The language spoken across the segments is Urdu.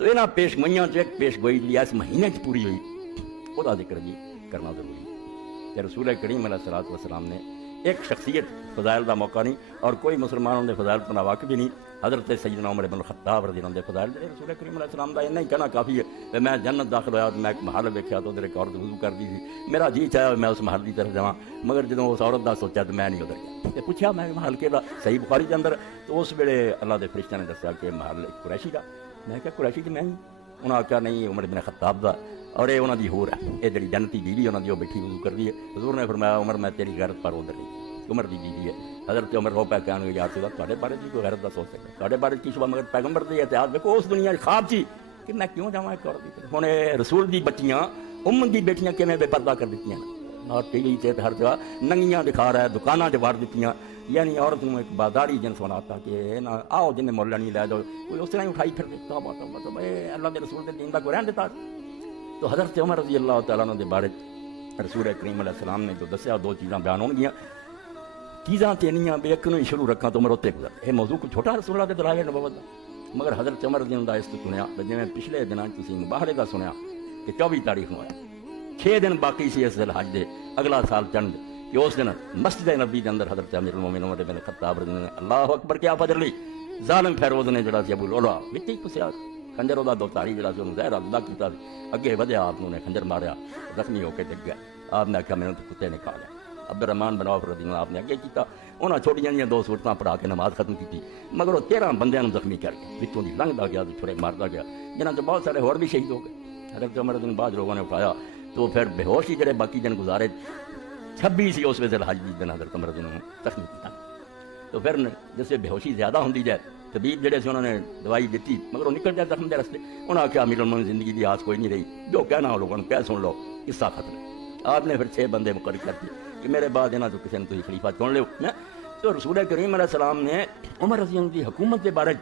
تو یہاں پیش گوئیاں ایک پیش گوئی لی اس مہینے پوری ہوئی وہ ذکر بھی کرنا ضروری ہے کہ رسول کریم علیہ الصلوۃ والسلام نے ایک شخصیت فضائل کا موقع نہیں اور کوئی مسلمان دے فضائل تو واقف بھی نہیں. حضرت سیدنا عمر بن الخطاب رضی اللہ عنہ دے فضائل رسول کریم علیہ السلام دا اتنا ہی کہنا کافی ہے کہ میں جنت داخل ہوا تو میں ایک محل دیکھا تو ادھر ایک عورت وضو کر دی تھی. میرا جی چاہا میں اس محل کی طرف جاواں مگر جدوں اس عورت دا سوچا تو میں نہیں ادھر گیا تے پوچھا میں محل کہڑا صحیح بخاری کے اندر تو اس ویلے اللہ دے فرشتے نے دسیا کہ محل قریشی دا. میں کہا قریشی تے میں ہی. انہاں آخیا نہیں عمر بن خطاب دا اور یہ انہوں دی ہور ہے یہ جڑی جنتی بیوی انہوں دی وہ بیٹھی وضو کر دی ہے. حضور نے فرمایا عمر میں تیری غیرت پر ادھر نہیں عمر دی بیوی ہے. حضرت عمر رو پہ کہنے یار سے تھوڑے بارے کی کوئی غیرت دا سوچ سکتا تھوڑے بارے کی شبہ مگر پیغمبر دی احتیاط دیکھو اس دنیا خواب سی کہ میں کیوں جاواں ایک عورت دی ہن رسول دی بچیاں دی بیٹیاں کیویں بے پردہ کر دتیاں اور ٹی وی تے ہر جگہ ننگیاں دکھا رہا ہے دکاناں تے وار دتیاں یعنی عورت نوں ایک بازاری جنس بناتا کہ نا آؤ جن مول لینی لے جاؤ کوئی اس طرح ہی اٹھائی پھر دیتا مطلب اللہ دے رسول دے دین دا کوئی رہن دیتا. تو حضرت عمر رضی اللہ تعالیٰ عنہ دے بارے رسول کریم علیہ السلام نے جو دسیا دو چیزاں بیان ہون گیاں چیزاں تینیاں بے ایک نوں شروع رکھاں تو عمر اتنے گزر یہ موضوع کو چھوٹا رسول اللہ دے دلائل نبوت دا مگر حضرت عمر رضی اللہ اس سنیا جویں پچھلے دناں تسی مباہلے دا سنیا کہ 24 تاریخ نوں آیا 6 دن باقی سی اس ذی الحج دے اگلا سال چند کہ اس دن مسجد نبی دے اندر حضرت امیر المومنین عمر بن خطاب رضی اللہ اللہ اکبر کیا فجر لی ظالم فیروز نے جڑا سی ابو لولا مٹی پسیا خنجر دا دو تاری جڑا سی انہوں زہر اللہ کیتا اگے ودیا آپ نے خنجر ماریا زخمی ہو کے ڈگ گیا. آپ نے کہا میں نے تو کتے نے کھا لیا. عبد الرحمان بن عوف رضی اللہ آپ نے اگے کیتا انہاں چھوٹیاں جیاں دو صورتاں پڑھا کے نماز ختم کی مگر وہ 13 بندیاں نوں زخمی کر کے وچوں دی لنگدا گیا چھڑے ماردا گیا جنہاں چ بہت سارے ہور بھی شہید ہو گئے. حضرت عمر دن بعد لوگوں نے اٹھایا تو پھر بے ہوش ہی جڑے باقی دن گزارے 26 سی اس ویلے حج دن حضرت عمر دن زخمی کیتا. تو پھر جس سے بے ہوشی زیادہ ہوندی جائے طبیب جڑے سے انہوں نے دوائی دیتی مگر وہ نکل جائے زخم دے رستے انہوں نے آخیا امیر المومنین زندگی دی آس کوئی نہیں رہی جو کہنا ہو لوگوں نے کہہ سن لو قصہ ختم. آپ نے پھر 6 بندے مقرر کر دیے کہ میرے بعد انہاں تو کسی نے تسی خلیفہ چن لو. تو رسول کریم علیہ السلام نے عمر رضی اللہ عنہ دی حکومت کے بارے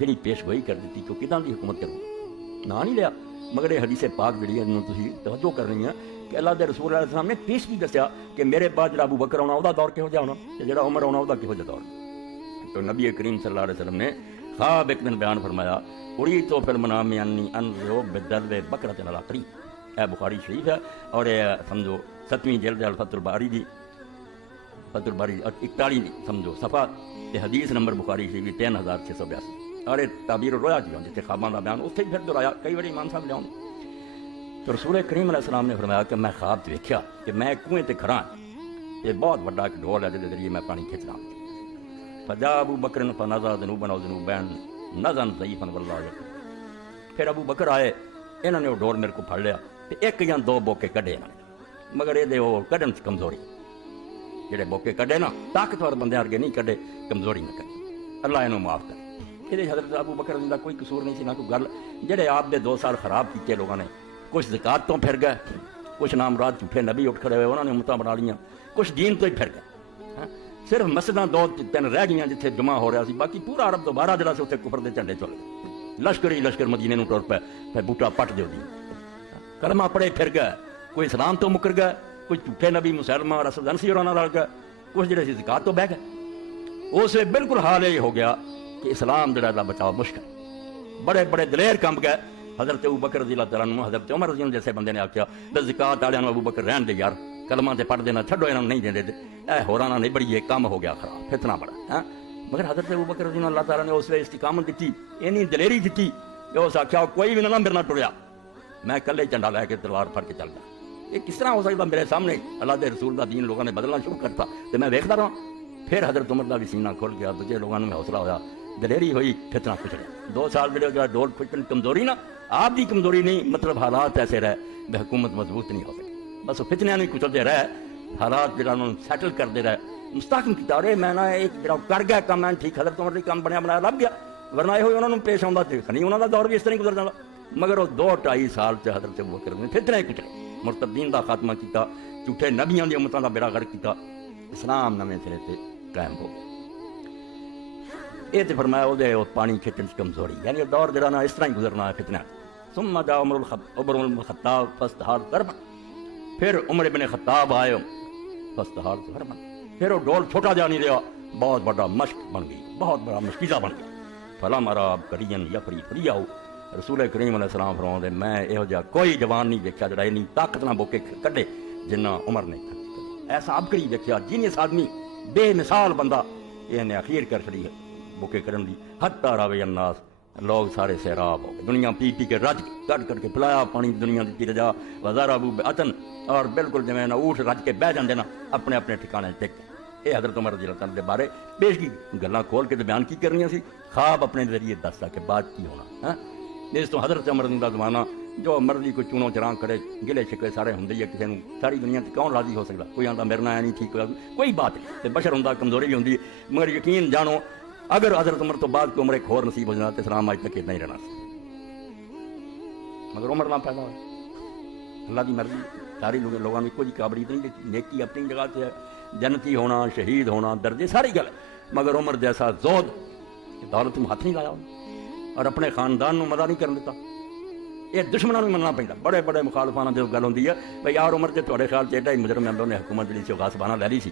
جڑی پیش گوئی کر دیتی کہ کداں دی حکومت کروں نا نہیں لیا مگر یہ حدیث پاک جڑی ہے انہوں تسی توجہ کر رہی ہیں کہ اللہ دے رسول علیہ السلام نے پیش بھی دسیا کہ میرے بعد جڑا ابو بکر ہونا او دا دور کہو جا ہونا تے جڑا عمر ہونا او دا کہو جا دور. تو نبی کریم صلی اللہ علیہ وسلم نے خواب ایک دن بیان فرمایا اڑی تو فی المنام انی انظر بدلو بکرۃ علی اے بخاری شریف ہے اور یہ سمجھو 7ویں جلد الفتح الباری دی فتح الباری 41 دی سمجھو صفحہ تے حدیث نمبر بخاری شریف 3682 اور تعبیر رویا کی جس خواباں دا بیان اتھے پھر دہرایا کئی بار امام صاحب لیاؤں. تو رسول کریم علیہ السلام نے فرمایا کہ میں خواب دیکھیا کہ میں کنویں تے کھڑا یہ بہت بڑا ایک ڈھول ہے جس کے ذریعے میں پانی کھینچ رہا ہوں. فجاء ابو بکر فنظر ذنوبا وذنوبین نظرا ضعیفا واللہ یقین. پھر ابو بکر آئے انہوں نے وہ ڈھول میرے کو پھڑ لیا ایک یا 2 بوکے کڈے انہوں نے مگر یہ وہ کڈن سے کمزوری جڑے بوکے کڈے نا طاقتور بندے ارگے نہیں کڈے کمزوری نہ کرے اللہ انہوں معاف کرے. یہ حضرت ابو بکر دا کوئی قصور نہیں سی نہ کوئی گل جڑے آپ دے 2 سال خراب کیتے لوگوں نے کچھ زکات تو پھر گئے کچھ نام مراد جھوٹے نبی اٹھ کھڑے ہوئے انہوں نے امتاں بنا لیاں کچھ دین تو ہی پھر گئے. صرف مسجداں 2-3 رہ گئیاں جتھے جمع ہو رہا سی باقی پورا عرب دوبارہ جڑا سی اتنے کفر دے جھنڈے چل گئے. لشکر ہی لشکر مدینے نوں ٹر پے پھر بوٹا پٹ دیو دی کلمہ پڑھے پھر گئے کوئی اسلام تو مکر گئے کوئی جھوٹے نبی مسلمہ اور اسد انسی اور رل گئے کچھ جڑے سی زکات تو بہ گئے. اس وقت بالکل حال یہ ہو گیا کہ اسلام جڑا دا بچاؤ مشکل بڑے بڑے دلیر کم گئے. حضرت ابو بکر رضی اللہ تعالیٰ عنہ حضرت عمر رضی اللہ جیسے بندے نے آخیا بس زکات والے ابو بکر رہن دے یار کلمہ تے پڑھ دینا چھڈو انہاں نہیں دے اے ہوراں نہیں بڑی یہ کام ہو گیا خراب فتنہ بڑا ہاں. مگر حضرت ابو بکر رضی اللہ تعالیٰ نے اس وقت استقامت دیتی اینی دلیری دیتی کہ اس آخیا کوئی بھی نہ میرے نال ٹریا میں کلے جھنڈا لے کے تلوار پھڑ کے چل گیا. یہ کس طرح ہو سکتا میرے سامنے اللہ دے رسول دا دین لوگوں نے بدلنا شروع کرتا تو میں ویکھدا رہا. پھر حضرت عمر دا بھی سینہ کھل گیا دوجے لوگوں نے حوصلہ ہویا دلیری ہوئی فتنہ کچڑیا. 2 سال جڑے ڈول کھچن کمزوری نا آپ دی کمزوری نہیں مطلب حالات ایسے رہے بے حکومت مضبوط نہیں ہو سکی بس وہ فتنیاں نہیں کچلتے رہے حالات جڑا انہوں سیٹل کرتے رہے مستحکم کیتا رہے. میں نا ایک جڑا کر گیا کام میں ٹھیک حضرت عمر دی کام بنیا بنایا لب گیا ورنہ یہ ہوئی انہوں نے پیش آਉਂدا تے نہیں انہوں دا دور بھی اس طرح گزر جانا. مگر وہ 2-2.5 سال سے حضرت ابو بکر نے فتنے کچلے مرتدین دا خاتمہ کیتا جھوٹے نبیاں دی امتاں دا بیڑا غرق کیتا اسلام نویں سرے تے قائم ہو گیا. یہ تو فرمایا وہ پانی کھچن سے کمزوری یعنی دور جڑا نا اس طرح ہی گزرنا ہے فتنہ. ثم جاء عمر بن الخطاب فاستحار ضربا پھر عمر بن خطاب آئے فاستحار ضربا پھر وہ ڈول چھوٹا جا نہیں رہا بہت بڑا مشق بن گئی بہت بڑا مشکیزہ بن گیا. فلم اراب کرین یفری فریاؤ رسول کریم علیہ السلام فرماؤندے میں یہو جہا کوئی جوان نہیں دیکھا جڑا اتنی طاقت نہ بوکے کڈے جنہ عمر نے ایسا عبقری دیکھا جینیس آدمی بے مثال بندہ یہ نے اخیر کر چڑی ہے بوکے کرن دی حتی راوی الناس لوگ سارے سیراب ہو گئے دنیا پی پی کے رج کٹ کٹ کے پلایا پانی دنیا دی رجا وزارہ ابو عطن اور بالکل جویں اونٹ رج کے بہ جاندے نا اپنے اپنے ٹھکانے ٹک یہ حضرت عمر رضی اللہ عنہ دے بارے پیش کی گلاں کھول کے بیان کی کرنی سی خواب اپنے ذریعے دستا کہ بات کی ہونا اس تو حضرت عمر دا زمانہ جو مرضی کوئی چونو چراں کرے گلے شکوے سارے ہوندے ہی کسی نوں ساری دنیا تے کون راضی ہو سکدا کوئی آندا میرے نال نہیں ٹھیک ہویا کوئی بات نہیں تے بشر ہوندا کمزوری بھی ہوندی مگر یقین جانو اگر حضرت عمر تو بعد کوئی عمر ایک اور نصیب ہو جانا تو اسلام آج تک اتنا ہی رہنا سی مگر عمر نہ پیدا ہوا اللہ کی مرضی ساری لوگوں نے کوئی قابلیت نہیں دیتی نیکی اپنی جگہ سے ہے جنتی ہونا شہید ہونا درجے ساری گل مگر عمر جیسا زود دولت میں ہاتھ نہیں لایا اور اپنے خاندان مزہ نہیں کرنے دیتا یہ دشمنوں کو مننا پہنتا بڑے بڑے مخالفان جب گل ہوتی ہے بھائی یار عمر سے تھوڑے خیال چیٹا ہی مجرم ممبروں نے حکومت جی غاصبانہ لے لی سی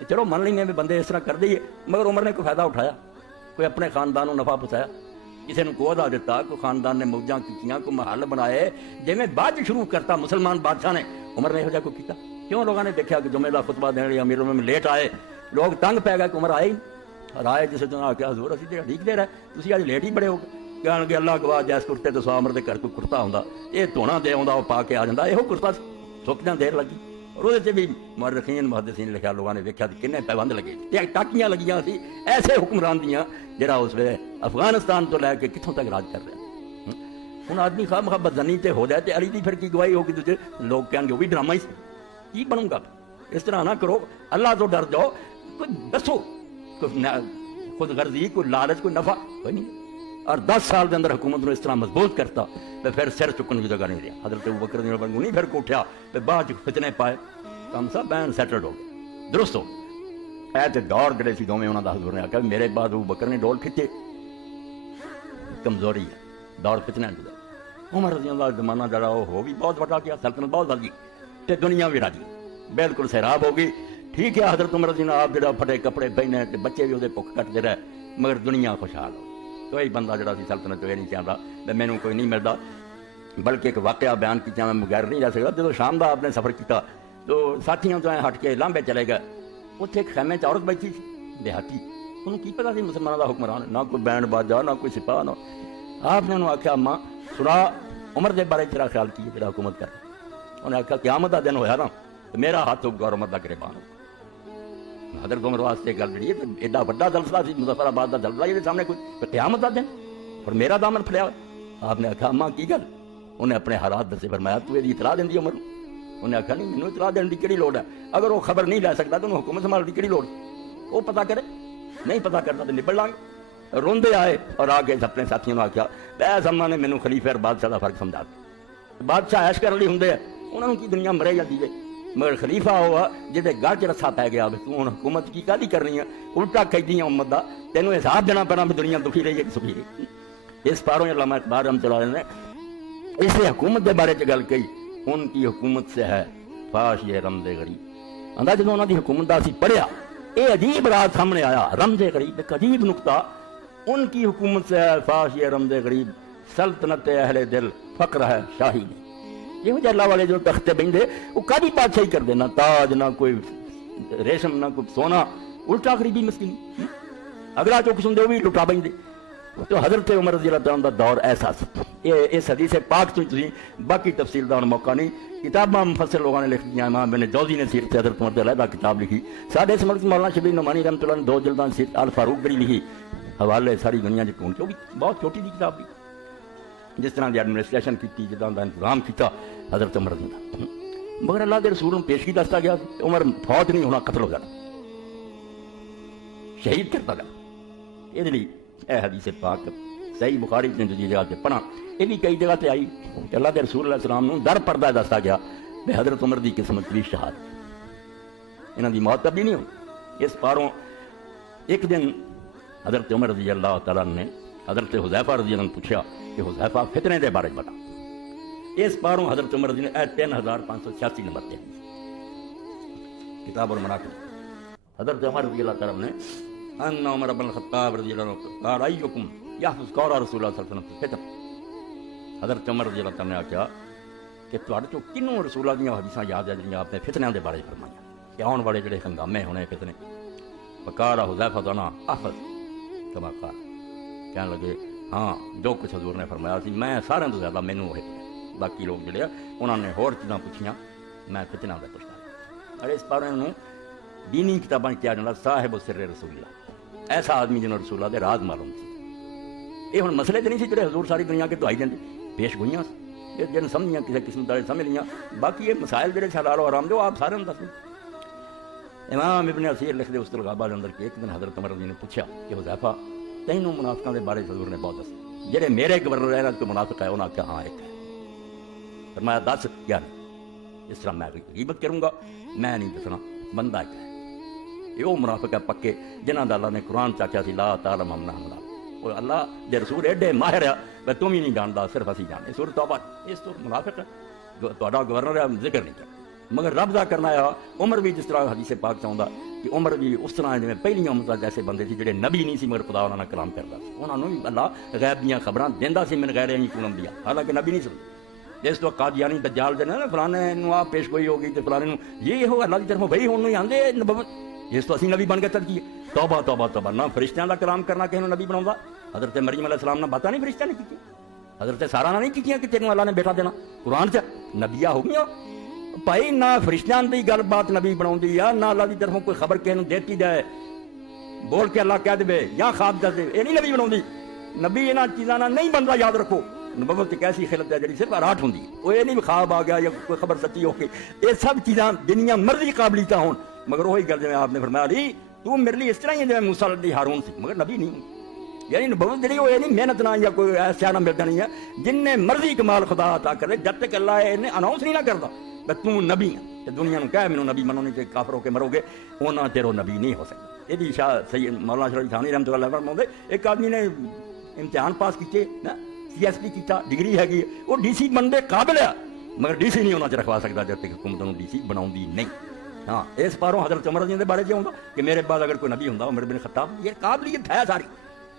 چلو من لیں بھی بندے اس طرح کر دیے مگر عمر نے کوئی فائدہ اٹھایا کوئی اپنے خاندان کو نفع پہنچایا کسی نے کو عہدہ دیتا کوئی خاندان نے موجاں کیتیاں کوئی محل بنائے جی میں بعد شروع کرتا مسلمان بادشاہ نے عمر نے یہو جہا کوئی کیتا کیوں لوگوں نے دیکھا کہ جمعے کا خطبہ دینے لیا امیر میں لیٹ آئے لوگ تنگ پی گئے کہ عمر آئے اور آئے جسے تو آ کے حضور اسی تے ٹھیک دے رہے تھی اج لیٹ ہی بڑے ہو گئے کہن گے اللہ گواہ جیس کرتے تو سو عمر کے گھر کوئی کرتا ہوں یہ دھونا دے آؤں وہ پا کے آ جاتا یہ کرتا سک جان دیر لگی اور وہ بھی مورخین محدثین لکھا لوگوں نے دیکھا کہ کنے پیبند لگے ٹاکیاں لگیاں سی ایسے حکمران دیاں جہاں اس ویلے افغانستان تو لے کے کتوں تک راج کر رہے ہیں ہوں آدمی خواہ محبت زنی تے ہو جائے تو علی دی پھر کی گواہی ہوگی تجھے لوگ کہیں گے وہ بھی ڈرامہ ہی کی بنوں گا اس طرح نہ کرو اللہ تو ڈر جاؤ کوئی دسو کوئی خود غرضی کوئی لالچ کوئی نفع کوئی نہیں اور 10 سال کے اندر حکومت نے اس طرح مضبوط کرتا تو پھر سر چکن کی جگہ نہیں رہا حضرت ابوبکر رضی اللہ عنہ نہیں پھر کو اٹھا پھر بعد فتنے پائے کم سا بین سیٹلڈ ہو گیا درست ہو ایسے دور جڑے سی دونوں انہوں نے حضور نے آخیا میرے بعد ابوبکر نے ڈول کھچے کمزوری ہے دور فتنے گزرا عمر رضی اللہ زمانہ جڑا وہ ہو بھی بہت بڑا گیا سلطنت بہت بڑھ گئی تے دنیا بھی راجی بالکل سیراب ہو گئی ٹھیک ہے حضرت عمر رضی اللہ آپ جڑا پھٹے کپڑے پہنے تے بچے بھی وہ بھوک کٹتے رہے مگر دنیا خوشحال ہو کوئی بندہ جڑا سی سلطنت یہ نہیں چاہتا میں مینوں کوئی نہیں ملتا بلکہ ایک واقعہ بیان کیا میں بغیر نہیں رہ سکتا جب شام کا آپ نے سفر کیا تو ساتھیوں تو ہٹ کے لانبے چلے گئے اتنے ایک خیمے عورت بیٹھی سی دیہاتی انہوں کی پتا سی مسلمانوں کا حکمران نہ کوئی بینڈ باجا نہ کوئی سپاہ نہ آپ نے انہوں آخیا اماں سنا عمر کے بارے تیرا خیال کی تیرا حکومت کر انہوں نے آخیا قیامت کا دن ہویا نا تو میرا ہاتھ ہوگا اور عمر کا گریبان ہوگا حضرت عمر واسطے گل جڑی ہے ایڈا بڑا جلسہ سی مظفر آباد کا جلسہ یہ سامنے کوئی قیامت کا دن اور میرا دامن پھڑیا آپ نے آخیا اماں کی گل انہیں اپنے حالات دسے فرمایا تو یہ اطلاع دینی عمر انہیں آخیا نہیں مینوں اطلاع دینے کی کہڑی لوڑ ہے اگر وہ خبر نہیں لے سکتا تو انہوں حکومت سنبھالنے کی کہڑی لوڑ وہ پتا کرے نہیں پتا کرتا تو نبڑ لیں گے روندے آئے اور آ کے اپنے ساتھیوں نے آخیا بس اماں نے مینوں خلیفے اور بادشاہ کا فرق سمجھا دیا بادشاہ عیش کرنے ہوں انہوں کی دنیا مرے جاتی ہے مگر خلیفہ ہوا جہے گل چ رسا پی گیا تو ہوں حکومت کی کہی کرنی ہے الٹا کھیتی امت کا تینوں حساب دینا پینا بھی دنیا دکھی رہی ہے کہ سکھی رہی اس پاروں علامہ اقبال رحمۃ اللہ علیہ نے اس حکومت کے بارے گل کہی ان کی حکومت سے ہے فاش یہ رمز غریب آدھا جب انہوں کی حکومت کا اسی پڑھیا یہ عجیب رات سامنے آیا رمز غریب ایک عجیب نقطہ ان کی حکومت سے ہے فاش یہ رمز غریب سلطنت اہل دل فقر ہے شاہی نہیں یہ اللہ والے جو تختے بہندے وہ کبھی بادشاہی کر دینا تاج نہ کوئی ریشم نہ کوئی سونا الٹا غریبی مسکین اگلا جو قسم دے وہ بھی لٹا بہندے تو حضرت عمر رضی اللہ عنہ دا دور ایسا یہ اس حدیث پاک تو باقی تفصیل دا موقع نہیں کتاباں مفسر لوگوں نے لکھ دیا امام ابن جوزی نے سیرت حضرت عمر علیحدہ کتاب لکھی سارے اس ملک مولانا شبیر نعمانی رحمۃ اللہ نے 2 جلداں سیرت الفاروق بری لکھی حوالے ساری دنیا جو پہنچے وہ بھی بہت چھوٹی سی کتاب بھی جس طرح کی ایڈمنسٹریشن کی جداں کا انتظام کیا حضرت عمر رضی اللہ مگر اللہ کے رسول پیشگی دستا گیا عمر فوت نہیں ہونا قتل ہو جانا شہید کرتا گیا یہ اے حدیث پاک صحیح بخاری نے دوسری جگہ سے پڑھا یہ بھی کئی جگہ سے آئی کہ اللہ کے رسول علیہ السلام نے در پردہ دستا گیا کہ حضرت عمر کی قسمت بھی شہادت انہوں کی موت کبھی نہیں ہوئی اس پاروں ایک دن حضرت عمر رضی اللہ تعالیٰ نے حضرت حذیفہ رضی اللہ عنہ پوچھا کہ حذیفہ فتنے دے بارے بتا اس پاروں حضرت عمر رضی اللہ 3586 نمبر تے کتاب المناقب حضرت عمر رضی اللہ تعالیٰ نے ان عمر بن الخطاب رضی اللہ عنہ قال ایکم یحفظ قول رسول اللہ صلی اللہ علیہ وسلم فتن حضرت عمر رضی اللہ تعالیٰ نے آخیا کہ تھوڑے چوں کنوں رسولہ دیاں حدیثاں یاد ہے جہاں آپ نے فتنیاں دے بارے فرمایا کہ آن والے جڑے ہنگامے ہونے فتنے وقال حذیفہ انا احفظ کما قال کہنے لگے ہاں جو کچھ حضور نے فرمایا سی میں سارے تو زیادہ مینوں وہی باقی لوگ جڑے انہوں نے ہور چیزاں پوچھیاں میں فتنہ دے پوچھتا اور اس بارے میں دینی کتاباں کیا جانا صاحب سر رسول اللہ ایسا آدمی جنہوں رسول اللہ دے راز معلوم سی یہ ہوں مسئلے تو نہیں سی جڑے حضور ساری دنیا کے دعائی دیں پیش گوئیاں یہ جن سمجھیاں کسی قسم طرح سمجھ لیاں باقی یہ مسائل جڑے حلال و حرام دے وہ آپ سارے دس دیں امام ابن اسیر لکھ دے اس الغابہ کے اندر کہ ایک دن حضرت عمر رضی نے پوچھا کہ حذیفہ تینوں منافقوں کے بارے حضور نے بہت دس جڑے میرے گورنر ہے تو منافق ہے انہوں نے کہا ہاں ایک ہے فرمایا دس کیا نہیں اس طرح میں غیبت کروں گا میں نہیں دسنا بندہ ایک ہے یہ منافق ہے پکے جنہاں دا اللہ نے قرآن چاچا سی لا تعلم ہم نہ اور اللہ دے رسول ایڈے ماہر ہے میں تم ہی نہیں جانتا صرف اسی جانے سورۃ توبہ اس تو منافق ہے تہاڈا گورنر ہے ذکر نہیں کیا مگر رب دا کرنا ہے عمر بھی جس طرح حدیث پاک چاہتا کہ عمر بھی اس طرح جی پہلیاں امت جیسے بندے سی جڑے نبی نہیں سی مگر خدا انہوں نے کلام کرتا سی انہوں نے بھی اللہ غیب دیاں خبراں دیندا سی من غیر یکون انبیاء حالانکہ نبی نہیں سی اس تو قادیانی دجال دے نا فلانے نو آ پیش گوئی ہو گئی تے فلانے نو یہ ہو اللہ دی طرف وہی ہون نہیں آندے نبوت اس تو اسی نبی بن کے ترقی توبہ توبہ توبہ نہ فرشتیاں دا کلام کرنا کہے نبی بناوندا حضرت مریم علیہ السلام نے باتاں نہیں فرشتیاں نے کی حضرت سارا نے نہیں کیتیاں کہ تینوں اللہ نے بیٹا دینا قرآن چ نبیہ ہو گیا بھائی نہ فرشتیاں دی گل بات نبی بناوندی یا نہ اللہ دی طرفوں کوئی خبر کہے دیتی جائے بول کے اللہ کہہ دے یا خواب دس دے یہ نہیں نبی بناوندی نبی انہاں چیزاں نہیں بندا یاد رکھو نبوت ایک ایسی خلت ہے جڑی صرف اراٹ ہوندی وہ یہ نہیں خواب آ گیا یا کوئی خبر سچی ہو کے یہ سب چیزاں جنیاں مرضی قابلیت ہون مگر وہی گل جویں آپ نے فرمایا علی تو میرے لیے اس طرح ہی جویں موسیٰ علیہ ہارون سی مگر نبی نہیں ہوں یعنی نبوت جڑی وہ نہیں محنت نہ یا کوئی ایسا نہ ملتا نہیں ہے جن نے مرضی کمال خدا عطا کرے جب تک اللہ انہیں اناؤنس نہیں نہ کرتا کہ تو نبی ہے تے دنیا نے کہے مینوں نبی منو نہیں تے کافر ہو کے مرو گے انہاں تیرو نبی نہیں ہو سکتا یہ بھی شاہ سید مولانا شریف تھانی رحمۃ اللہ علیہ فرماتے ایک آدمی نے امتحان پاس کیتے نا سی ایس پی کیتا ڈگری ہے وہ ڈی سی بننے قابل ہے مگر ڈی سی نہیں ہونا چ رکھوا سکتا جب تک حکومت ڈی سی بناؤندی نہیں ہاں اس پاروں حضرت عمر رضی اللہ بارے کیا ہوتا کہ میرے بعد اگر کوئی نبی ہوں عمر بن خطاب یہ قابلیت ہے ساری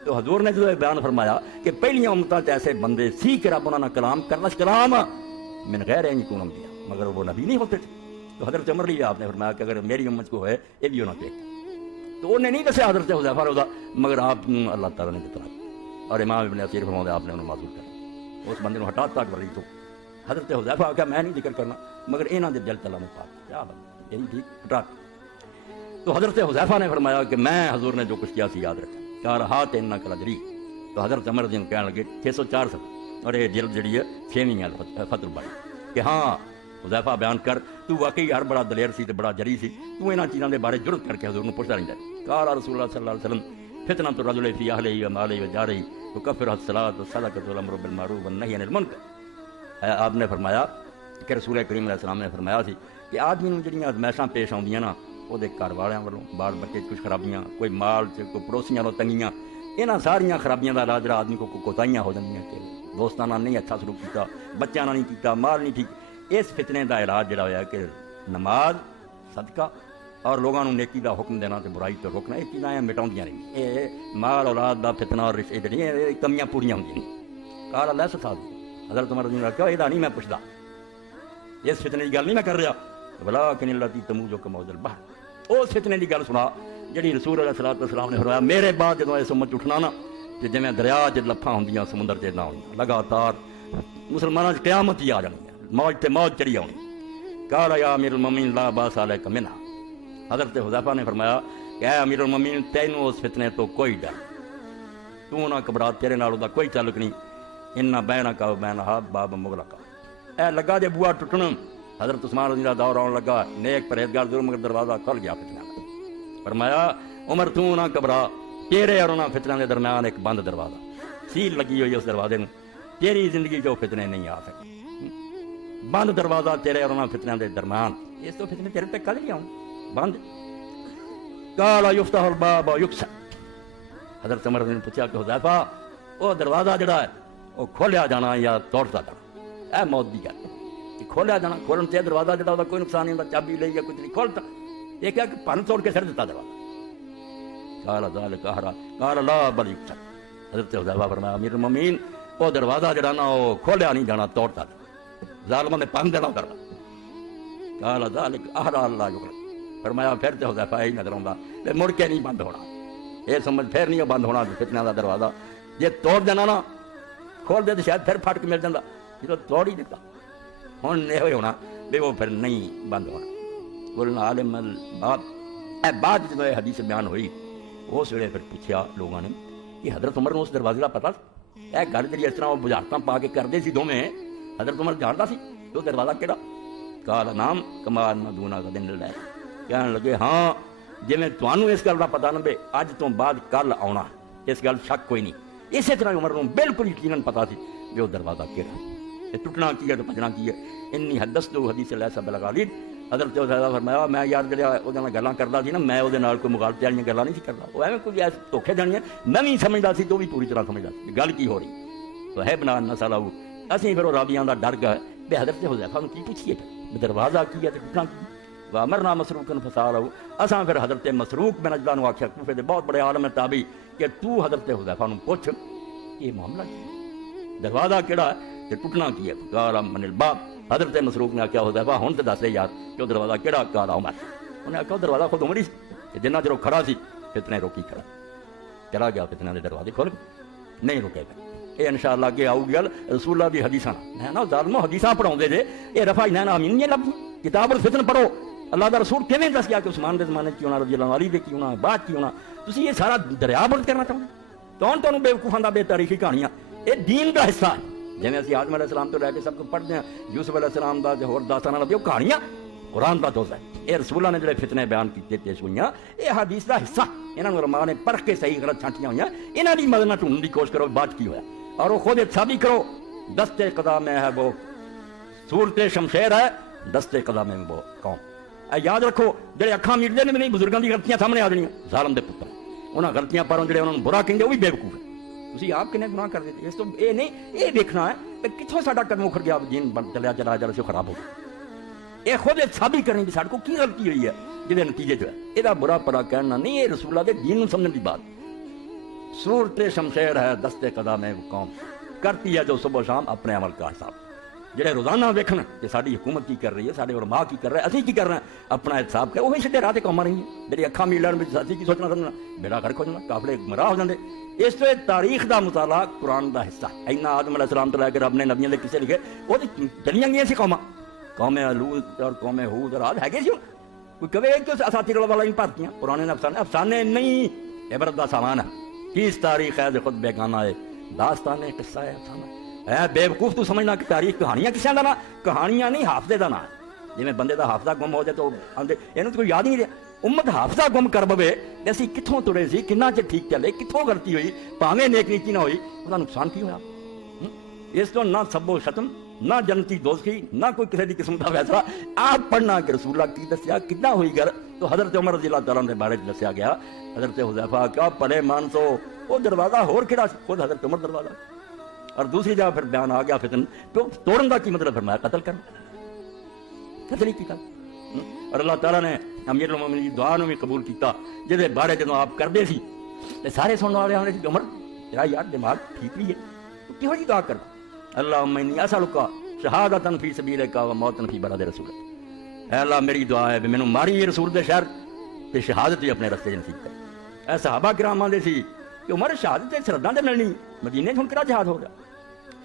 تو حضور نے جو بیان فرمایا کہ پہلیاں امتاں ایسے بندے سی کہ رب انہوں نے کلام کرنا کلام من غیر یکون انبیاء مگر وہ نبی نہیں ہوتے تھے تو حضرت عمر لیے آپ نے فرمایا کہ اگر میری امت کو ہے یہ بھی ہونا چاہیے تو انہیں نہیں دسیا حضرت حذیفہ ہوتا مگر آپ اللہ تعالیٰ نے بتایا اور امام ابن اسیر فرماتے آپ نے انہوں معذور کر اس بندے کو ہٹا تک ولی تو حضرت حذیفہ آ میں نہیں ذکر کرنا مگر انہاں دے دل تعالیٰ نے پاک کیا بات یہی ٹھیک ہٹا تو حضرت حذیفہ نے فرمایا کہ میں حضور نے جو کچھ کیا سی یاد رکھا کہا رہا تے انہا کلا جری تو حضرت عمر رضی اللہ کہنے لگے 604 سب اور یہ جلد جڑی ہے 6ویں فتح بڑی کہ ہاں حذیفہ بیان کر تو واقعی ہر بڑا دلیر سی تے بڑا جری سی تو انہاں چیزاں دے بارے جرت کر کے حضور نے پوچھتا رہندا ہے قال رسول اللہ صلی اللہ علیہ وسلم فتنۃ الرجل فی اہلہ و مالہ و جارہ تکفر الصلاۃ والصدقۃ والامر بالمعروف والنہی عن المنکر آپ نے فرمایا کہ رسول کریم علیہ السلام نے فرمایا سی کہ آدمی نوں جڑیاں ازمائشاں پیش آندیاں نا وہ گھر والوں والوں بال بچے کچھ خرابیاں کوئی مال کوئی پڑوسیاں والوں تنگیاں یہاں ساریاں خرابیاں کا علاج آدمی کو کوتاہیاں ہو جاندیاں کہ دوستانہ نہیں اچھا سلوک کیتا بچوں نے نہیں کیتا مال نہیں ٹھیک اس فتنے کا علاج جڑا ہوا کہ نماز صدقہ اور لوگوں کو نیکی کا حکم دینا تے برائی تو روکنا یہ چیزاں مٹاؤندیاں نہیں یہ مال اولاد کا فتنہ اور رشتے جڑی کمیاں پوریاں ہوندیاں قال اللہ صاحب حضرت عمر رضی اللہ عنہ یہ نہیں میں پوچھدا اس فتنے کی گل نہیں میں کر رہا ولکن التی تموج کموج البحر اس فتنے کی گل سنا جڑی رسول علیہ الصلوۃ والسلام نے فرمایا میرے بعد جدوں اس امت اٹھنا نا تے جویں دریا چ لفاں ہوندیاں سمندر چ نہ ہوندیاں لگاتار مسلماناں دی قیامت ہی آ جانی ہے موج تے موج چڑھی آنی قال یا امیر المومنین لا باس علیک منها حضرت حذیفہ نے فرمایا کہ اے امیر المومنین تینوں اس فتنے تو کوئی ڈر تو نہ گھبرا تیرے نال دا کوئی تعلق نہیں ان بینک و بینھا باب مغلق اے لگا دے بوا ٹٹن حضرت عثمان رضی اللہ دور آن لگا نیک پرہیزگار ضرور مگر دروازہ کھل گیا فتنہ فرمایا عمر تو نہ گھبرا تیرے اور انہاں فتنہ دے درمیان ایک بند دروازہ سیل لگی ہوئی اس دروازے میں تیری زندگی جو فتنے نہیں آ سکتے بند دروازہ تیرے اور انہاں فتنہ دے درمیان اس تو فتنے تیرے تک کل نہیں آؤں بند قال یفتح الباب یکسر حضرت عمر نے پوچھا کہ حذیفہ وہ دروازہ جڑا ہے وہ کھولیا جانا یا توڑتا جانا اے موت دی گل کھولیا جانا کھولن سے دروازہ جڑا ہوتا کوئی نقصان نہیں ہوتا چابی لے یا کچھ نہیں کھولتا یہ کیا کہ پن توڑ کے سر دیتا دروازہ قال ذلك قال لا بل يكسر حضرت حذیفہ فرمایا امیر المومنین وہ دروازہ جڑا نا وہ کھولیا نہیں جانا، توڑتا ظالموں نے پن دینا کرنا. قال ذلك احرى اللہ یغلق. فرمایا پھر تو حذیفہ ہی نظر آਉਂਦਾ تے مڑ کے نہیں بند ہونا. یہ سمجھ پھر نہیں بند ہونا فتنہ دا دروازہ. جے توڑ دینا نا کھول دے تو شاید پھر پھٹ کے مل جاتا، جب توڑ ہی دیتا ہوں یہ ہونا بھی وہ پھر نہیں بند ہونا. قلنا عالم الباب. اے بعد جب یہ حدیث بیان ہوئی اس ویلے پھر پوچھا لوگوں نے کہ حضرت عمر نے اس دروازے کا پتا اے گل جی اس طرح وہ بجارتاں پا کے کرتے سی دونوں، حضرت عمر جانتا سی وہ دروازہ کہڑا؟ قال نام کما دون غد اللہ. کہنے لگے ہاں جی میں تمہیں اس گل کا پتا نہ بے اج تو بعد کل آنا، اس گل شک کوئی نہیں. اسی طرح عمر کو بالکل یقیناً پتا سی کہ وہ دروازہ کہڑا ہے، ٹوٹنا کی ہے تو بچنا کی ہے. انی حدثت حدیث اللہ سب الغالب. حضرت حذیفہ فرمایا میں یار جڑا وہ گلاں کردا سی نا میں وہ کوئی مغالطے والی گلاں نہیں سی کردا، وہ ایویں کوئی ایسے دھوکھے جانیاں میں بھی سمجھدا سی تو بھی پوری طرح سمجھدا سی گل کی ہو رہی. تو ہے بنا نسلہ اسی پھر وہ راویاں دا ڈر گیا بے حضرت حذیفہ کی پوچھیے دروازہ کی ہے تو ٹوٹنا کی. وامرنا مسروق فسالہ. اساں پھر حضرت مسروق بن اجدہ نو آکھیا کوفے دے بہت بڑے عالم تابعی کہ تو حضرت حذیفہ نو پوچھ یہ معاملہ کی دروازہ کیڑا ہے تے ٹوٹنا کی ہے. قال من الباب. حضرت مسروق نے آخیا حذیفہ ہن تے دس دے یار کہ دروازہ کیڑا؟ قال عمر. انہیں آخیا دروازہ خود عمر ہی سی جنہ چر کھڑا سی فتنے روکی کھڑا چلا گیا فتنہ دے دروازے کھول نہیں رکے گا. یہ انشاءاللہ اگے آؤ گل رسول اللہ دی حدیثاں ہے نا ظالمو حدیثاں پڑھاؤندے جے یہ رفع عینین آمین نہیں لفظ کتاب الفتن پڑھو. اللہ دا رسول کیویں دس گیا کہ عثمان دے زمانے کیوں نہ رضی اللہ علی دے کیوں نہ بعد کیوں نہ تسی یہ سارا دریا بند کرنا چاہتے کون تمہیں بیوقوفاں دا بے تاریخی کہانیاں یہ دین دا حصہ ہے. جی اسی آدم علیہ السلام تو لے کے سب کو پڑھتے ہیں یوسف علیہ السلام دا جو ہور داستان والا وہ کہانیاں قرآن دا جز ہے. یہ رسول اللہ نے جڑے فتنے بیان کیتے پیش ہوئیاں یہ حدیث دا حصہ انہاں نوں علماء نے پرکھ کے صحیح غلط چھانٹیاں ہوئیاں انہاں دی مدد نہ ڈھونڈنے کی کوشش کرو بات کی ہوا اور وہ خود ثابت کرو. دستے قضا میں ہے وہ صورت شمشیر ہے دستے قضا میں وہ قوم. یاد رکھو جڑے اکھاں میٹدے نے نہیں بزرگاں دی غلطیاں سامنے آ جانیاں ظالم دے پتر انہاں غلطیاں پروں جڑے انہاں نوں برا کہندے وہ بھی بیوقوف ہے. تسی آپ کنے گناہ کر دیتے اس تو یہ نہیں یہ دیکھنا ہے کہ کتوں ساڈا قدم اکھڑ گیا دین چلیا چلا جا سے خراب ہو گیا. یہ خود ثابت کریں کہ ساڈے کو کی غلطی ہوئی ہے جہے نتیجے جو ہے یہ برا پڑا کہنا نہیں. یہ رسول اللہ دے دین سمجھنے کی بات. صورت شمشیر ہے دستے قضا میں وہ قوم کرتی ہے جو صبح و شام اپنے عمل کا حساب. جڑے روزانہ ویکھن کہ ساری حکومت کی کر رہی ہے سارے علماء کی کر رہے ہیں اسی کی کر رہے ہیں اپنا حساب کر وہی سیدھے راہ تے قوم رہی ہیں. جڑی اکھاں میلن وچ اسی کی سوچنا سمجھنا بیڑا غرق ہو جانا قافلے گمراہ ہو جاندے. اس تو تاریخ دا مطالعہ قرآن دا حصہ اینا آدم علیہ السلام تو لے کے رب نے نبیوں دے قصے لکھے وہ چلیاں گئیاں سی قوماں قوم لوط اور قوم ہود اور عاد ہے سی. کوئی کہے کہ اساطیر والا ہی بھرتیاں پرانے افسانے نہیں عبرت دا سامان ہے. کس تاریخ ہے خود بیگانہ ہے داستان ہے قصہ ہے افسانہ ہے. بے وقوف تو سمجھنا کہ تاریخ کہانیاں کسے دا نا کہانیاں نہیں حافظے دا نا ہے. جی میں بندے دا حافظہ گم ہو جائے تو آندے اینوں تو کوئی یاد ہی نہیں رہا. امت حافظہ گم کر بوے اسی کتھوں ترے سی کنا چ ٹھیک چلے کتھوں غلطی ہوئی پاویں نیک نیکی نہ ہوئی وہ نقصان کی ہوا. اس تو نہ سب و شتم نہ جنتی دوزخی نہ کوئی کسی دی قسم کا فیصلہ آپ پڑھنا کہ رسول اللہ کی دسیا کتنا ہوئی گل. تو حضرت عمر رضی اللہ تعالیٰ کے بارے دسیا گیا حضرت حذیفہ کیا پڑھے مانسو وہ دروازہ ہور کہڑا خود حضرت عمر دروازہ. اور دوسری جگہ پھر بیان آ گیا فتن تو توڑن کا کی مطلب فرمایا قتل کرنا قتل ہی کیتا. اور اللہ تعالیٰ نے امیر المومنین کی دعا نو بھی قبول کیتا جہدے بارے جدوں آپ کرتے سی تے سارے سننے والے آنے سی عمر تیرا یار دماغ ٹھیک بھی ہے تو کیوں جی دعا کرنا اللہم انی اسألک شہادۃ فی سبیلک و موتا فی بلد رسولک. اے اللہ میری دعا ہے کہ مینوں ماری رسول دے شہر تے شہادت بھی اپنے رستے نصیب کر. اے صحابہ کرام آندے سی کہ عمر شہادت تے سرحداں تے ملنی مدینے ہن کہڑا جہاد ہو رہا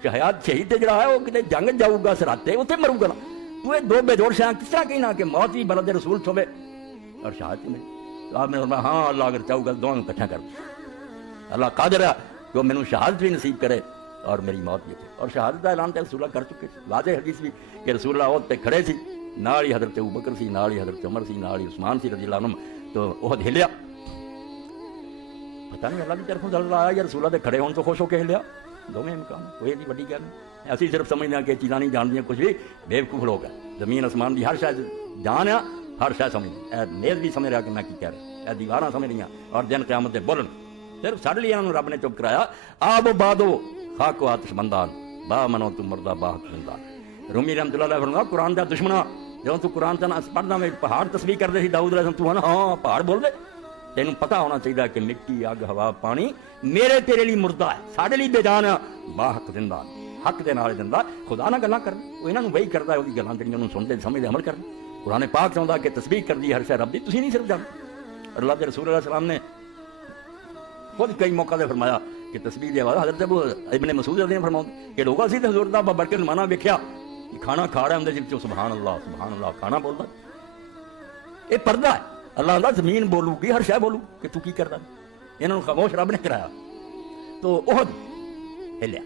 شہاد شہید تے جڑا ہے وہ کتے جنگ جاؤ گا سراتے اوتھے مرو گا. تو یہ دو بے جوڑ شاہ کس طرح کہنا کہ موت بھی بلد رسول چھوے اور شہادت میں. تو آپ نے فرمایا ہاں اللہ اگر چاہو گا دونوں اکٹھا کر دو. اللہ قادر ہے کہ وہ مینوں شہادت بھی نصیب کرے اور میری موت بھی تھی. اور شہادت کا اعلان تو رسول اللہ کر چکے تھے. واضح حدیث بھی کہ رسول اللہ عہد تے کھڑے سی نال ہی حضرت ابوبکر سی نال ہی حضرت عمر سی نال ہی عثمان سی رضی اللہ عنہ. تو عہد ہلیا پتہ نہیں اللہ کی طرفوں سے اللہ آیا یا رسول اللہ دے کھڑے ہون تو خوش ہو کے ہلیا دونوں مقام کوئی ایڈی وڈی گل نہیں. اسی صرف سمجھنا کہ چیزاں نہیں جانتی کچھ بھی بے وقوف لوگ ہیں. زمین آسمان کی ہر شاید جان ہے ہر شاید سمجھ اے نیز بھی سمجھ رہا کہ میں کی کہہ رہا اے دیواراں سمجھ رہی ہیں اور دن قیامت دے بولن صرف ساڈے لیے انہوں رب نے چپ کرایا آب و بادو خاک و آتش بندان با منو تم مردہ باہت بندان. رومی رحمۃ اللہ علیہ فرمایا قرآن دا دشمنا جب تو قرآن تنا پڑھنا میں پہاڑ تسبیح کر دے سی داؤد علیہ السلام تو ہاں پہاڑ بول دے. تینوں پتہ ہونا چاہیے کہ مٹی اگ ہوا پانی میرے تیرے لیے مردہ ہے، ساڈے لیے بے جان ہے، با حق زندہ حق دے نال زندہ خدا نہ گلاں کرن، وہ انہاں نوں وہی کردا ہے، اودی گلاں جڑیاں نوں سنتے سمجھدے عمل کرن۔ قرآن پاک چاہندا کہ تسبیح کردی ہر شے رب دی، تسی نہیں صرف جان۔ اللہ کے رسول علیہ السلام نے خود کئی موقع تے فرمایا کہ تسبیح دی آواز حضرت ابن مسعود رضی اللہ عنہ فرماؤں کہ لوگ اسی تے حضور دا برکت مانا ویکھیا کہ کھانا کھا رہا ہوں جس سبحان اللہ کھانا بولدا، یہ پردہ ہے اللہ اللہ، زمین بولو گی ہر شے بولو کہ تو کی کردا، انہاں نوں خاموش رب نے کرایا۔ تو احد ہلیا،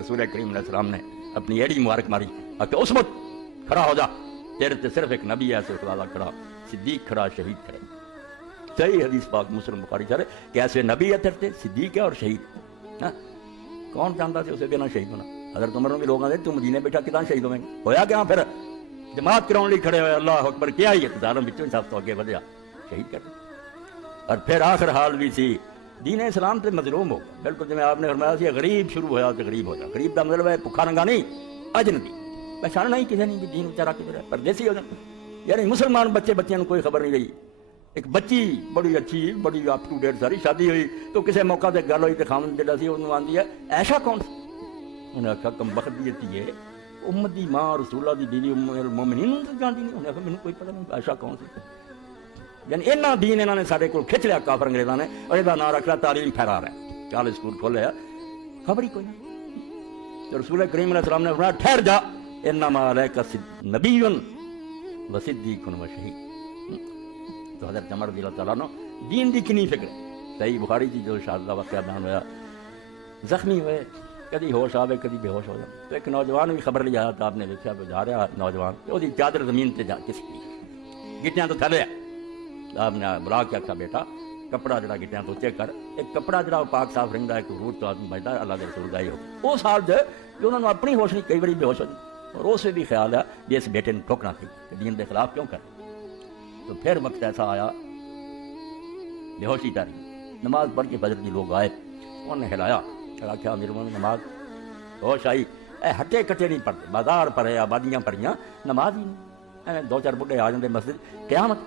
رسول کریم علیہ السلام نے اپنی ایڑی مبارک ماری کہ اس وقت کھڑا ہو جا، تیرے تے صرف ایک نبی ایسے خدا دا کھڑا، صدیق کھڑا، شہید کھڑے۔ صحیح حدیث پاک مسلم بخاری سارے کہ ایسے نبی ہے تیرے تے، صدیق ہے اور شہید۔ کون جانتا تھا اسے بنا شہید ہونا؟ حضرت عمر نے بھی لوگوں نے تم مدینے بیٹھا کتنا شہید ہوئیں گے؟ ہویا کیا پھر جماعت کراؤن لیے کھڑے ہوئے، اللہ اکبر کیا ہی اقتداروں بچوں سب تو اگے ودیا، شہید کر دیا۔ اور پھر آخر حال بھی سی دین اسلام سے مظلوم ہو، بالکل جی آپ نے فرمایا سی غریب شروع ہوا تو غریب ہو جا، غریب کا مطلب ہے بھوکا ننگا نہیں، اجنبی، پہچاننا ہی کسی نہیں بھی دین اچارا کے میرا پردیسی ہو جانا، یعنی مسلمان بچیاں کوئی خبر نہیں رہی۔ ایک بچی بڑی اچھی بڑی اپ ٹو ڈیٹ ساری شادی ہوئی تو کسی موقع تے گل ہوئی تو خامن جڑا سی انہوں آندی ہے ایشا کون سی؟ انہوں نے آخیا کم بخت دی ہے امت دی ماں رسول اللہ دی بیوی ام المومنین جانتی نہیں، انہوں نے آخیا مینوں کوئی پتہ نہیں ایشا کون سی۔ یعنی اینا دین انہوں نے سارے کو کھچ لیا کافر انگریزاں نے، اور یہ نام رکھ لیا تعلیم پھیلا رہا ہے، کالج اسکول کھولے خبر ہی کوئی نہیں۔ تو رسول کریم علیہ السلام نے فرمایا ٹھہر جا، انما علیک نبی و صدیق و شہید۔ تو حضرت عمر رضی اللہ تعالیٰ عنہ دین دی کنی فکر ہے۔ صحیح بخاری جی جو شاذ واقعہ بیان ہوا، زخمی ہوئے، کدی ہوش آوے کدی بے ہوش ہو جائے، تو ایک نوجوان بھی خبر لے آیا تو آپ نے دیکھا جا رہا نوجوان، وہ چادر زمین تے جا کسی گٹیاں تو تھلے ہے، آپ نے بلا کے آخیا بیٹا کپڑا جڑا گٹیاں تو چیک کر، ایک کپڑا جڑا پاک صاف رہتا ہے، ایک روح تو آدمی بچتا ہے، اللہ کے رسول کا ہی ہو۔ اس حال جو انہوں نے اپنی ہوش نہیں، کئی بڑی بے ہوش ہو جائے، اور اس سے بھی خیال ہے کہ اس بیٹے نے ٹھوکنا تھی کہ دین کے خلاف کیوں کر۔ تو پھر وقت ایسا آیا بے ہوشی تاری، نماز پڑھ کے فجر کی لوگ آئے، انہوں نے ہلایا، آخیا امیر المومنین نماز، ہوش آئی، اے ہٹے کٹے نہیں پڑھتے، بازار پڑھے آبادیاں پڑھیاں، نماز ہی نہیں، دو چار بڑھے آ جاتے مسجد، قیامت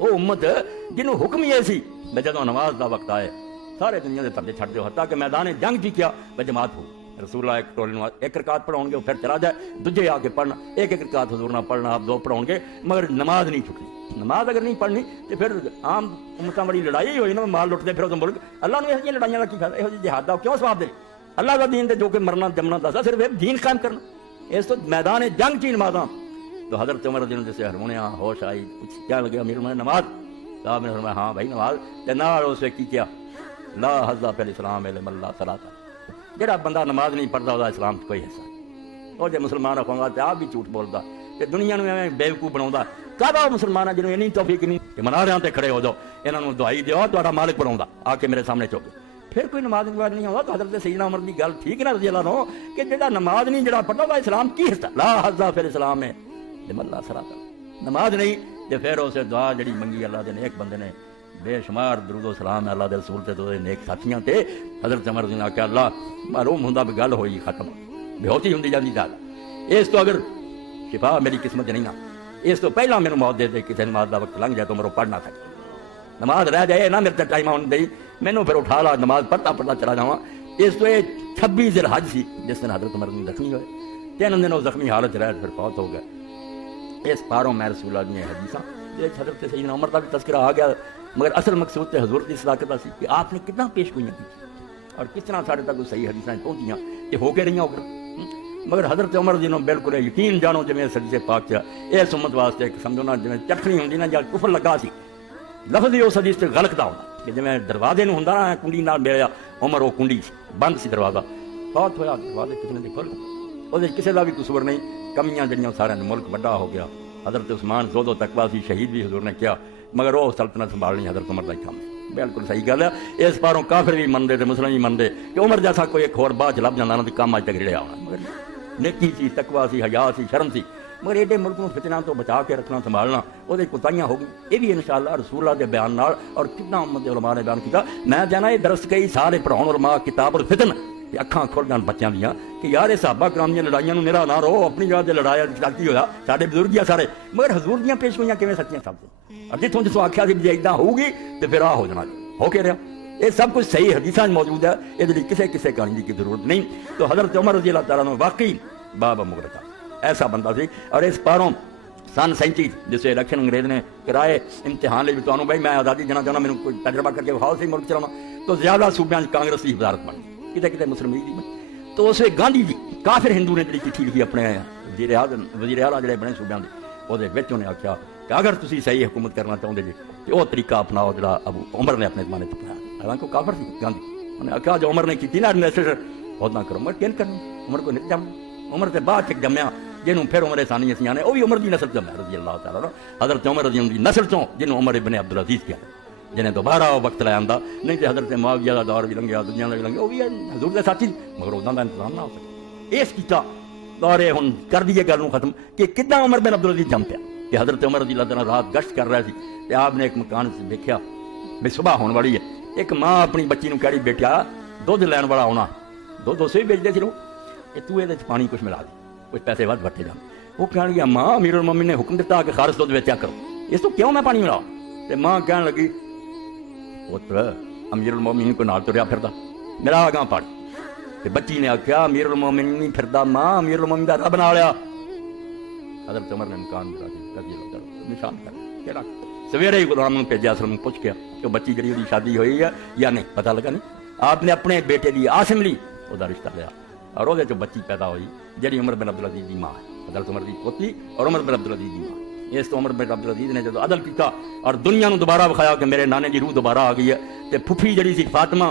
وہ امت جنہوں حکم ہی ایسی میں جدوں نماز دا وقت آئے سارے دنیا کے پردے چھڈ دیو، حتیٰ کہ میدان جنگ جی کیا میں جماعت ہو، رسول اللہ ایک ٹولے ایک رکعت پڑھاؤ گے، پھر چلا جائے دوجے آ کے پڑھنا، ایک رکعت حضور نہ پڑھنا، آپ دو پڑھاؤ گے، مگر نماز نہیں چھٹنی۔ نماز اگر نہیں پڑھنی تو پھر عام امتاں بڑی لڑائی ہوئی نا، مال لٹتے پھر ملک، اللہ نے یہ لڑائیاں کا کی فائدہ، یہ جہاد دا کیوں ثواب دے؟ اللہ کا دین دے جو کہ مرنا جمنا دسا صرف دین قائم کرنا، اس تو میدان جنگ چی نمازاں۔ تو حضرت عمر رضی اللہ عنہ سے ہرمونیا ہوش آئی، کچھ کیا لگے امیر المومنین نماز؟ صاحب نے فرمایا ہاں بھائی نماز، تے نال اسے کی کیا لا حظ فی الاسلام علم اللہ صلاۃ، جڑا بندہ نماز نہیں پڑھتا وہ اسلام کوئی حصہ نہیں، اور جے مسلمان آخوں گا تو آپ بھی جھوٹ بولتا تے دنیا میں ایویں بیوقوف بناوندا، کہدا مسلمان جنہوں انہیں توفیق نہیں کہ منارے تے کھڑے ہو جاؤ، انہاں نوں دعائی دیو تہاڈا مالک بناوندا آ کے میرے سامنے چوک، پھر کوئی نماز نہیں ہوتا۔ تو حضرت سیدنا عمر دی گل ٹھیک نہ رضی اللہ عنہ کہ جڑا نماز نہیں جڑا پڑھدا اسلام کی حصہ، لا حظ فی الاسلام ہے لمن لا صلاۃ، نماز نہیں تے پھر اسے دعا جڑی منگی اللہ دے نیک بندے نے، بے شمار درود و سلام ہے اللہ دے رسول تے تو نیک ساتھیاں تے، حضرت عمر نے کہا اللہ معلوم ہوندا بھی گل ہوئی ختم، بے ہوتی ہوندی جاندی زیادہ، اس تو اگر شفا میری قسمت نہیں نا، اس تو پہلا میرے موت دے دے کسی نماز دا وقت لنگ جائے تو میرے پڑھ نہ سکے، نماز رہ جائے نہ میرے تے ٹائم آن دئی، مینوں پھر اٹھا لا نماز پڑھتا چلا جاواں۔ اس تو یہ 26 ذی الحج سی جس دن حضرت عمر زخمی ہوئے، 3 دن وہ زخمی حالت رہ پھر فوت ہو گئے۔ اس پاروں میں رسول اللہ دی حدیثاں حضرت سیدنا عمر کا بھی تذکرہ آ گیا، مگر اصل مقصود تے حضور کی صداقت سی کہ آپ نے کتنا پیش گوئیاں کی اور کس طرح سارے تک صحیح حدیثاں پہنچیاں کہ ہو کے رہی ہو کر، مگر حضرت عمر جنہوں بالکل یقین جانو جی حدیث پاک چا اس امت واسطے ایک سمجھو نا جی چکھنی ہوندی نا یا کفر لگا سی، لفظ ہی اس حدیث سے غلط دا ہونا کہ جی دروازے نوں ہوندا نا کنڈی نال ملیا، عمر وہ کنڈی سی بند سی دروازہ، فوت ہویا دروازے کتنے دے کھل وہ کسی کا بھی قصور نہیں، کمیاں جڑیاں سارے ملک بڑا ہو گیا۔ حضرت عثمان زود و تقویٰ سی، شہید بھی حضور نے کیا، مگر وہ سلطنت سنبھالنی حضرت عمر کا ہی کام، بالکل صحیح گل ہے۔ اس پاروں کافر بھی منتے تے مسلم بھی منتے کہ عمر جیسا کوئی ایک اور بعد لب جانا تو کام اج تک رڑیا ہونا، مگر نیکی سی، تقویٰ سی، حیا سی، شرم سی، مگر ایڈے ملک میں فتنہ تو بچا کے رکھنا سنبھالنا وہ کوتاہیاں ہو گئی۔ یہ بھی انشاءاللہ رسول اللہ کے بیان نال اور کتنا امت علماء نے بیان کیا، میں جانا یہ درس کئی سارے پڑھاؤ علماء کتاب الفتن اکھاں کھول جان بچیاں دیاں کہ یار یہ صحابہ کرام دیاں لڑائیاں نوں میرا نہ رہو، اپنی جگہ تے لڑایا چلتی ہویا سارے بزرگ سارے، مگر حضور دیاں پیش گوئیاں کیویں سچیاں سب اور جتوں جسوں آکھیا سی جے اِداں ہوگی تے پھر آ ہو جانا ہو کے رہا یہ سب کچھ صحیح حدیث موجود ہے، یہ کسی کسی کہانی کی ضرورت نہیں۔ تو حضرت عمر رضی اللہ تعالیٰ عنہ واقعی بابا مغرقہ ایسا بندہ سی، اور اس پاروں سن 37 جس الیکشن انگریز نے کرائے امتحان لے تو بھائی میں آزادی دینا چاہنا، میرے کوئی تجربہ کر کے بخاؤ سی ملک چلانا، تو زیادہ صوبیاں کانگریس کی وزارت بنی، کتنے کتنے مسلم لیگ بنی۔ تو اسے گاندھی جی کافر ہندو نے جی چٹھی لکھی اپنے وزیر اعلیٰ جڑے بنے صوبیاں کے، وہ آخیا کہ اگر تسی صحیح حکومت کرنا چاہتے جی تو وہ طریقہ اپناؤ جڑا ابو عمر نے اپنے زمانے اپنایا۔ حالانکہ وہ کافر سی گاندھی، انہوں نے آخیا جو عمر نے کی نا ایڈمنسٹریشن بہت نہ کرو، عمر کین کرنی، عمر کو نہیں جمع، عمر سے بعد تک جمیا جنہوں پھر عمر ثانی اسی آنے، وہ بھی عمر دی نسل جمع رضی اللہ تعالیٰ عنہ، حضرت عمر رضی اللہ دی نسل چوں جنہوں عمر ابن عبدالعزیز کیا، جنہیں دوبارہ وہ وقت لے آندا، نہیں تو حضرت معاویہ دا دور بھی لنگیا، دنیا بھی لنگیا، وہ بھی حضور دے ساتھی، مگر اُداں دا انتظام نہ ہو سکے۔ اس کیتا دورے ہن کر دیے گل ختم کہ کداں عمر بن عبدالعزیز جم پیا، کہ حضرت عمر رضی اللہ تعالیٰ رات گشت کر رہے سی تے آپ نے ایک مکان سے دیکھا بھی صبح ہونے والی ہے، ایک ماں اپنی بچی نوں کہہ رہی بیٹا دودھ لین والا آنا، دودھ اسے بھی بیچتے سی لوگ، کہ تو یہ پانی کچھ ملا دے کچھ پیسے ود بٹے جان۔ وہ کہنے لگی ماں امیر المومنین نے حکم دیتا کہ خالص دودھ بیچیا کرو، اس تو کیوں میں پانی ملا؟ تے ماں کہنے لگی پتر امیر المومنین کو نال تریا پھردا، میرا آگاں پڑھ۔ تے بچی نے آخیا امیر المومنین نہیں پھردا ماں، امیر المومنین دا رب نال آ۔ حضرت عمر نے مکان نشان کر کے رکھ، سویرے ہی غلام نے بھیجا، اصل میں پوچھ گیا کہ بچی جڑی دی شادی ہوئی ہے یا نہیں، پتہ لگا نہیں۔ آپ نے اپنے بیٹے دی عاصم لی وہ رشتہ لیا، اور وہ بچی پیدا ہوئی جڑی عمر بن عبدالعزیز دی ماں ہے، حضرت عمر دی پوتی اور عمر بن عبدالعزیز دی ماں۔ اس تو عمر بن عبدالعزیز نے جب عدل کیتا اور دنیا نو دوبارہ بخایا کہ میرے نانے دی روح دوبارہ آ گئی ہے، تے پھپھی جڑی سی فاطمہ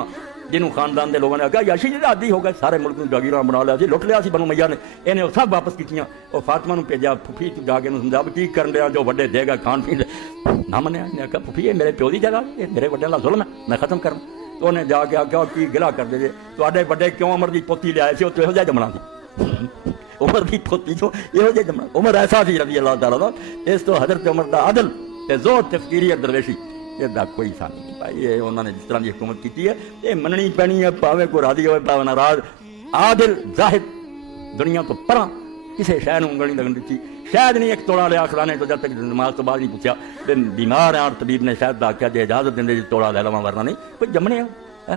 جنہوں خاندان دے لوگوں نے کہا یاشی جی عادی ہو گئے، سارے ملک میں جاگیراں بنا لیا سی، لٹ لیا سی بنو میاں نے، انہیں وہ سب واپس کیتیاں۔ وہ فاطمہ نو بھیجا پھپھی تو جا کے سمجھا بھی کی کرن دیا، جو وڈے دے گا کھان پین نہ منیا، انہیں کہا پھپھی یہ میرے پیو دی جگہ، یہ میرے وڈے دا ظلم ہے، میں ختم کروں۔ تو انہیں جا کے آخیا کی گلا کر دے جے تے وڈے کیوں عمر دی پوتی لے آئے سی، وہ تو یہو جہا جمنا سی، عمر دی پوتی تو یہو جہا جمنا، عمر ایسا سی رضی اللہ تعالیٰ عنہ۔ اس تو حضرت عمر دا عدل تے زور تفکیری اور درویشی یہ کوئی سان نہیں پائی، یہ انہوں نے جس طرح کی حکومت کی ہے یہ مننی پینی ہے، پاوے کو راضی ہوئے پاوے ناراض۔ عادل زاہد دنیا تو پراں کسی شے نوں انگل نہیں لگن دیتی، شاید نہیں ایک توڑا لیا کھلانے تو جب تک نماز تو بعد نہیں پوچھا بیمار ہیں، اور طبیب نے شاید آخیا جی اجازت دیں جی توڑا لے لواں ورنہ نہیں، کوئی جمنے